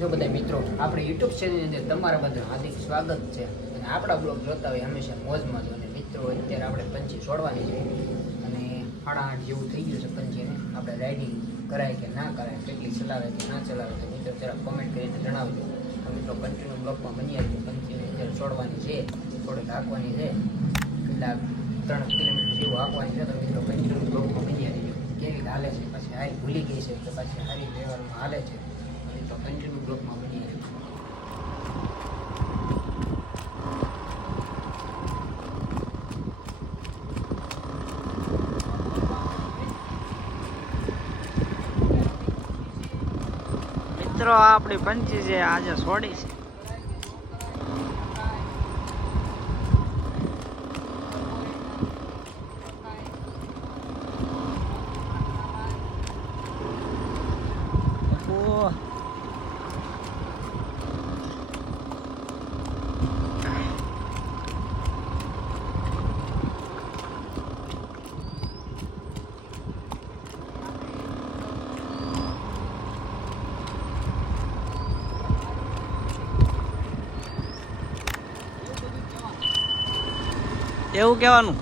જો બધા મિત્રો આપણે યુટ્યુબ ચેનલની અંદર તમારા બધાનું હાર્દિક સ્વાગત છે અને આપણા બ્લોગ જોતા હોય હંમેશા મોજમાં જ. અને મિત્રો અત્યારે આપણે પંછી છોડવાની છે અને 8:30 જેવું થઈ ગયું છે. પંચીને આપણે રાઇડિંગ કરાય કે ના કરાય, કેટલી ચલાવે કે ના ચલાવે, તો મિત્રો જરા કોમેન્ટ કરીને જણાવજો. તો મિત્રો કન્ટિન્યુ બ્લોગમાં બની આવી પંચીને અત્યારે છોડવાની છે, થોડીક હાંકવાની છે, કેટલા 3 કિલોમીટર જેવું હાંકવાની છે. તો મિત્રો કન્ટિન્યુ બ્લોગમાં બની આવી કેવી હાલે છે, પછી હારી ભૂલી ગઈ છે તો પછી હારી વ્યવહારમાં હાલે છે. તો કન્ટિન્યુ બ્લોકમાં બની આવી. મિત્રો આપણી પંચી છે આજે છોડી છે. એવું કહેવાનું.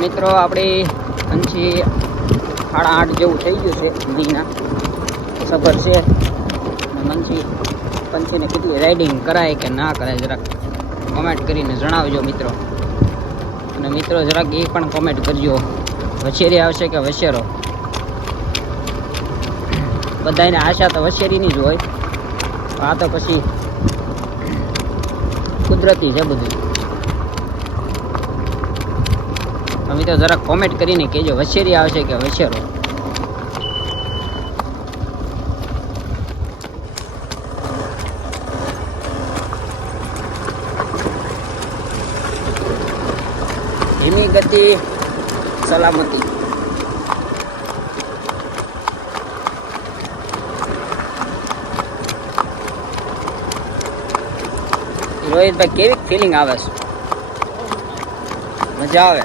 મિત્રો આપણી પંછી 8:30 જેવું થઈ ગયું છે મહિના સફર છે અને પંછીને કેટલી રાઇડિંગ કરાય કે ના કરાય જરાક કોમેન્ટ કરીને જણાવજો મિત્રો. અને મિત્રો જરાક એ પણ કોમેન્ટ કરજો વછેરી આવશે કે વછેરો. બધાને આશા તો વછેરીની જ હોય, આ તો પછી કુદરતી છે બધું. મિત્રો જરાક કોમેન્ટ કરીને કહેજો વછેરી આવશે કે વછેરો. ધીમી ગતિ સલામતી. રોહિતભાઈ કેવી ફિલિંગ આવે છે? મજા આવે.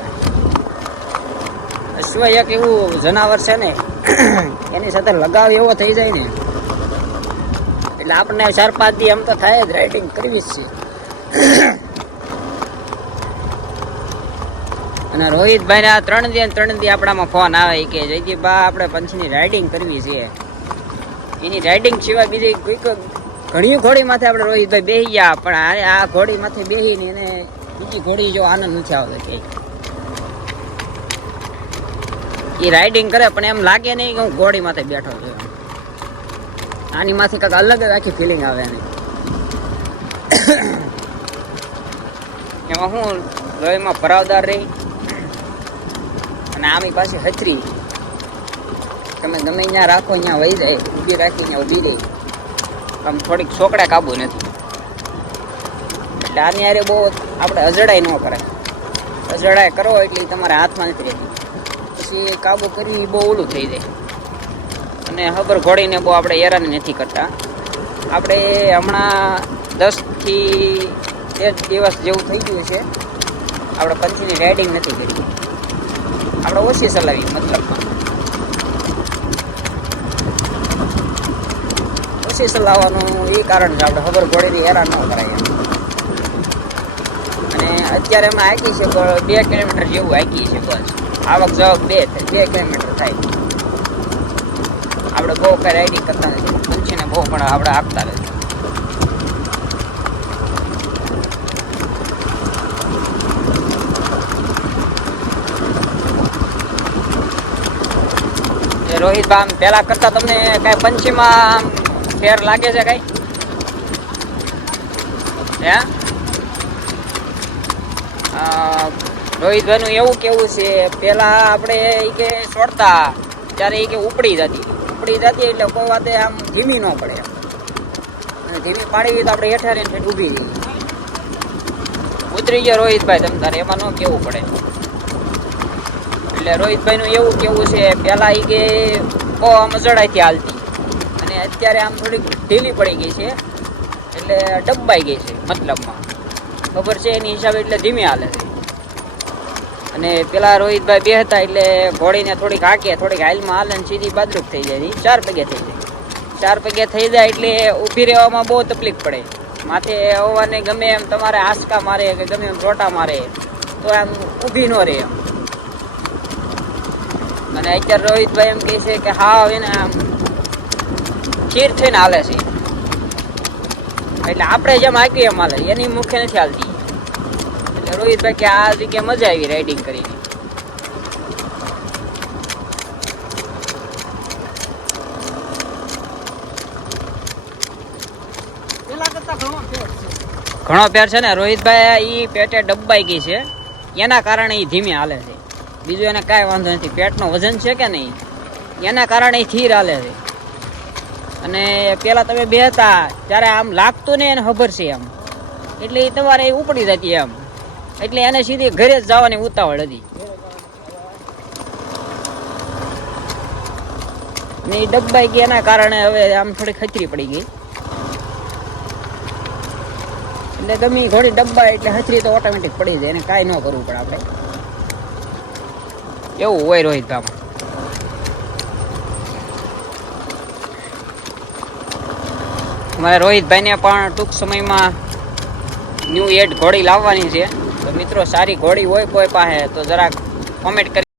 અશ્વ એક એવું જનાવર છે ને એની સાથે લગાવ એવો થઈ જાય ને એટલે આપણને 4-5 દી એમ તો થાય જ, રાઇડિંગ કરવી જ છે. અને રોહિતભાઈને આ 3 દી આપણામાં ફોન આવે કે જયદીપા આપણે પંચની રાઇડિંગ કરવી છે. એની રાઇડિંગ સિવાય બીજી ઘણી ઘોડી માથે આપણે રોહિતભાઈ બેસી ગયા, પણ આ ઘોડી માથે બેસીને એને બીજી ઘોડી જો આનંદ નથી આવતો કે એ રાઇડિંગ કરે પણ એમ લાગે નહીં કે હું ઘોડી માથે બેઠો છું. આની માથે કંઈક અલગ જ આખી ફિલિંગ આવે એને. એમાં હું લોહીમાં ભરાવદાર રહી અને આમી પાસે હથરી તમે ગમે ત્યાં રાખો ત્યાં વહી જાય, ઊભી રાખીને ઊભી રહી. આમ થોડીક છોકડા કાબુ નથી એટલે આની હારે બહુ આપણે અજડાઈ ન કરાય. અજડાઈ કરો એટલે તમારા હાથમાં નથી રહેતી, પછી કાબુ કરી બહુ ઓલું થઈ જાય. અને ખબર ઘોડીને બહુ આપણે હેરાન નથી કરતા. આપણે હમણાં 10 થી 13 દિવસ જેવું થઈ ગયું છે આપણે પંચીની રાઇડિંગ નથી કરી. આપણે ઓછી ચલાવી, મતલબમાં ઓછી ચલાવવાનું એ કારણ છે આપણે ખબર ઘોડીની હેરાન ન કરાય. અને અત્યારે એમાં હાકી છે 2 કિલોમીટર જેવું હાકી છે બસ. આવક જવાબ 2 કિલોમીટર થાય. આપણે બહુ કઈ રાઇડિંગ કરતા નથી, પંચીને બહુ પણ આપણે આપતા નથી. રોહિતભાઈ પેલા કરતા તમને કઈ પંચીમાં ફેર લાગે છે કઈ? હે રોહિતભાઈનું એવું કેવું છે, પેલા આપણે કે છોડતા ત્યારે એ કે ઉપડી જતી એટલે કોઈ વાતે આમ ધીમી ન પડે. અને ધીમી પાડી તો આપણે હેઠા રહીને ઊભી જઈએ. ઉતરી ગયા રોહિતભાઈ તમ તારે, એમાં ન કેવું પડે. એટલે રોહિતભાઈનું એવું કેવું છે પેલા એ કે બહુ આમ જડાઈથી હાલતી અને અત્યારે આમ થોડીક ઢીલી પડી ગઈ છે એટલે ડબ્બાઈ ગઈ છે, મતલબમાં ખબર છે એની હિસાબે એટલે ધીમી હાલે છે. અને પેલા રોહિતભાઈ બે હતા એટલે ઘોડીને થોડીક હાકે, થોડીક હાઈલમાં હાલે ને સીધી બાદરૂપ થઈ જાય, 4 પગે થઈ જાય. 4 પગે થઈ જાય એટલે ઊભી રહેવામાં બહુ તકલીફ પડે. માથે આવવાને ગમે એમ તમારે આંસકા મારે કે ગમે એમ રોટા મારે તો આમ ઊભી ન રહે એમ. અને અત્યારે રોહિતભાઈ એમ કહે છે કે હા એને આમ ચીર થઈને હાલે છે એટલે આપણે જેમ હાકીએ એમ હાલે, એની મુખ્ય નથી હાલતી. એટલે રોહિતભાઈ કે આ જગ્યાએ મજા આવી રાઇડિંગ કરીને. ઘણો ફેર છે ને રોહિતભાઈ. એ પેટે ડબ્બાઈ ગઈ છે એના કારણે એ ધીમે હાલે છે, બીજું એને કાંઈ વાંધો નથી. પેટનો વજન છે કે નહીં એના કારણે એ થીર હાલે છે. અને પેલા તમે બે હતા ત્યારે આમ લાગતું ને એને ખબર છે એમ, એટલે એ તમારે ઉપડી જતી એમ, એટલે એને સીધી ઘરે જ જવાની ઉતાવળ હતી ને એ ડબ્બાઈ ગઈ એના કારણે હવે આમ થોડી ખચરી પડી ગઈ. એટલે ગમે ઘોડી ડબ્બા એટલે હચરી તો ઓટોમેટિક પડી જાય, એને કાંઈ ન કરવું પડે આપણે. એવું હોય રોહિતભાઈ. અમારે રોહિતભાઈને પણ ટૂંક સમયમાં ન્યૂ એડ ઘોડી લાવવાની છે. તો મિત્રો સારી ઘોડી હોય કોઈ પાસે તો જરાક કોમેન્ટ કરી